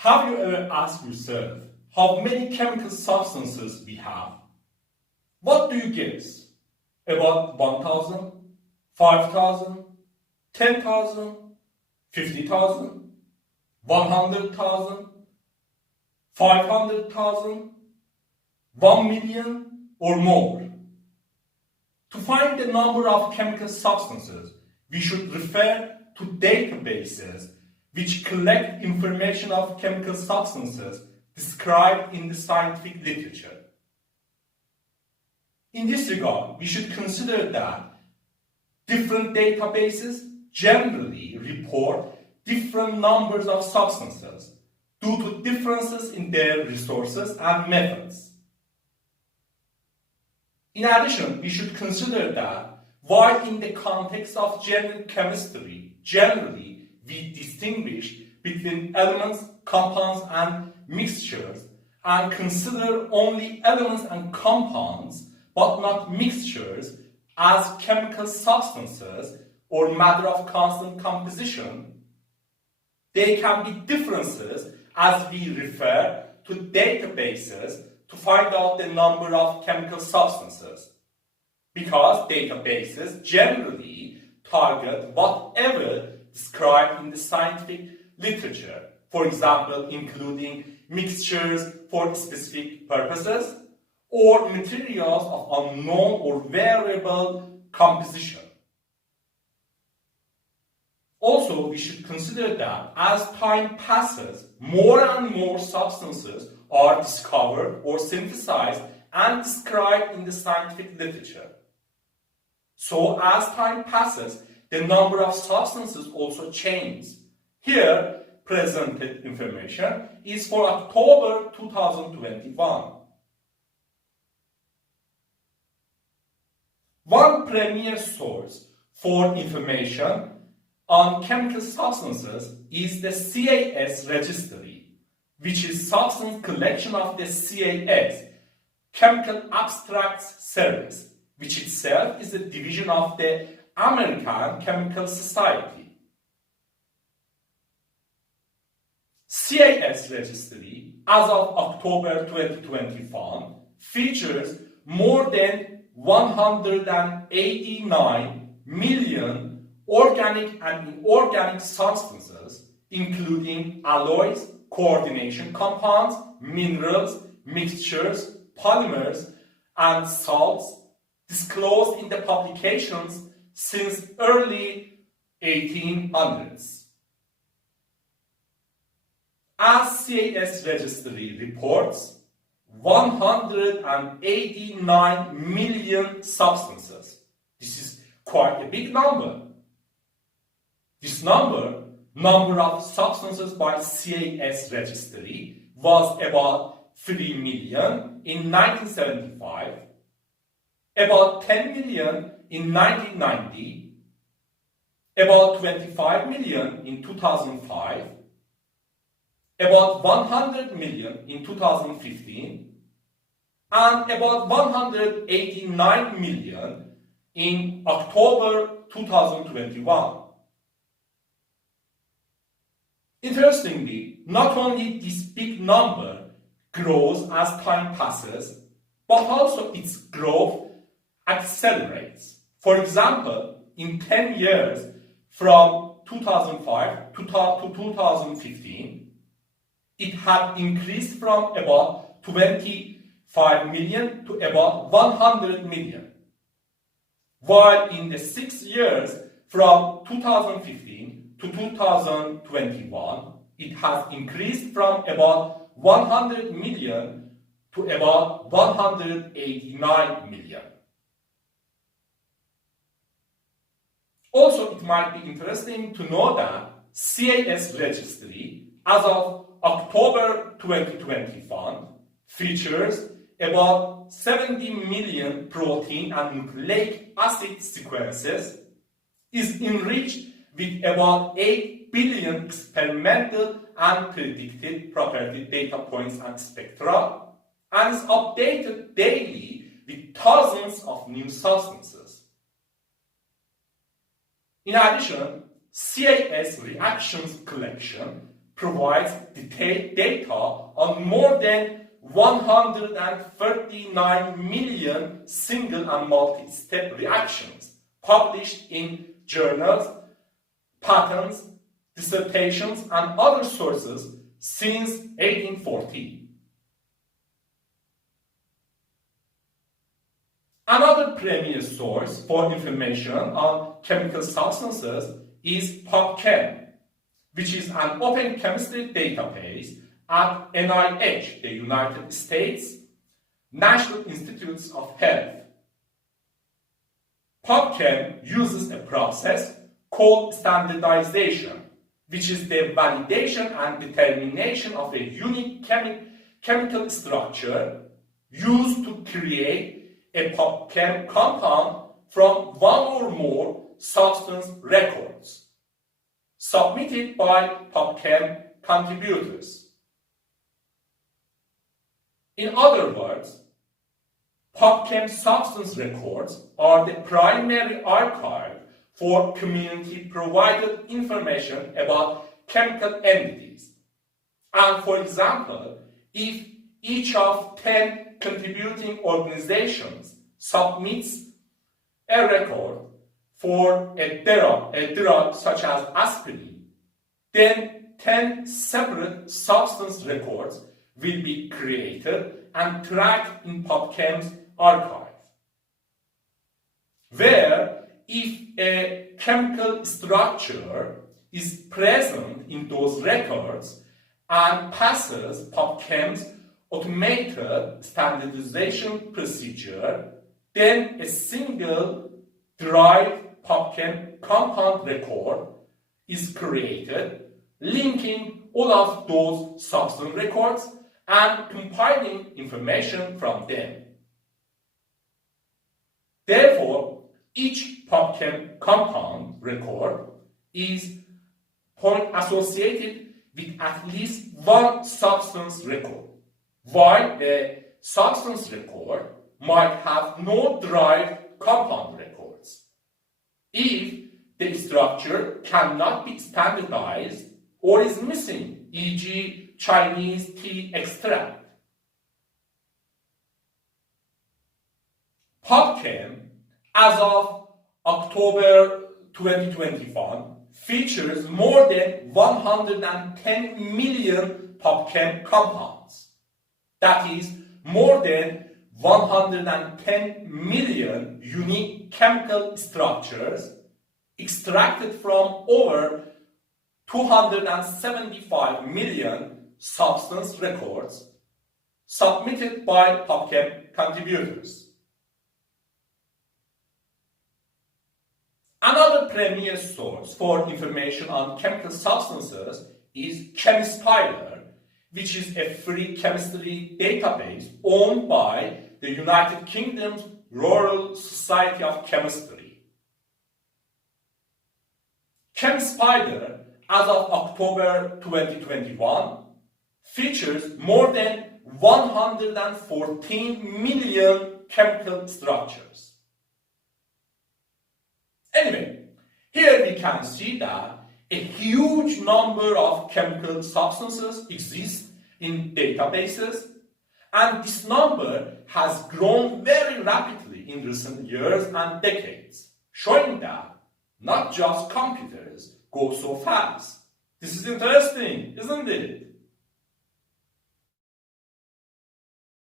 Have you ever asked yourself how many chemical substances we have? What do you guess? About 1,000, 5,000, 10,000, 50,000, 100,000, 500,000, 1 million or more? To find the number of chemical substances, we should refer to databases which collect information of chemical substances described in the scientific literature. In this regard, we should consider that different databases generally report different numbers of substances due to differences in their resources and methods. In addition, we should consider that while in the context of general chemistry, generally we distinguish between elements, compounds, and mixtures, and consider only elements and compounds, but not mixtures, as chemical substances or matter of constant composition. There can be differences as we refer to databases to find out the number of chemical substances, because databases generally target whatever described in the scientific literature, for example, including mixtures for specific purposes or materials of unknown or variable composition. Also, we should consider that as time passes, more and more substances are discovered or synthesized and described in the scientific literature. So, as time passes, the number of substances also changes. Here, presented information is for October 2021. One premier source for information on chemical substances is the CAS Registry, which is substance collection of the CAS, Chemical Abstracts Service, which itself is a division of the American Chemical Society. CAS Registry, as of October 2021, features more than 189 million organic and inorganic substances, including alloys, coordination compounds, minerals, mixtures, polymers, and salts, disclosed in the publications since early 1800s. As CAS Registry reports, 189 million substances. This is quite a big number. This number of substances by CAS Registry was about 3 million in 1975, about 10 million in 1990, about 25 million in 2005, about 100 million in 2015, and about 189 million in October 2021. Interestingly, not only this big number grows as time passes, but also its growth accelerates. For example, in 10 years from 2005 to 2015, it had increased from about 25 million to about 100 million. While in the 6 years from 2015 to 2021, it has increased from about 100 million to about 189 million. Also, it might be interesting to know that CAS Registry, as of October 2021, features about 70 million protein and nucleic acid sequences, is enriched with about 8 billion experimental and predicted property data points and spectra, and is updated daily with thousands of new substances. In addition, CAS reactions collection provides detailed data on more than 139 million single and multi-step reactions published in journals, patents, dissertations, and other sources since 1840. Another premier source for information on chemical substances is PubChem, which is an open chemistry database at NIH, the United States National Institutes of Health. PubChem uses a process called standardization, which is the validation and determination of a unique chemical structure used to create a PubChem compound from one or more substance records submitted by PubChem contributors. In other words, PubChem substance records are the primary archive for community-provided information about chemical entities. And for example, if each of 10 contributing organizations submits a record for a drug such as aspirin, then 10 separate substance records will be created and tracked in PubChem's archive. Where if a chemical structure is present in those records and passes PubChem's automated standardization procedure, then a single derived PubChem compound record is created, linking all of those substance records and compiling information from them. Therefore, each PubChem compound record is point associated with at least one substance record, while a substance record might have no derived compound records if the structure cannot be standardized or is missing, e.g. Chinese tea extract. PubChem, as of October 2021, features more than 110 million PubChem compounds. That is, more than 110 million unique chemical structures extracted from over 275 million substance records submitted by PubChem contributors. Another premier source for information on chemical substances is ChemSpider, which is a free chemistry database owned by the United Kingdom's Royal Society of Chemistry. ChemSpider, as of October 2021, features more than 114 million chemical structures. Anyway, here we can see that a huge number of chemical substances exist in databases, and this number has grown very rapidly in recent years and decades, showing that not just computers go so fast. This is interesting, isn't it?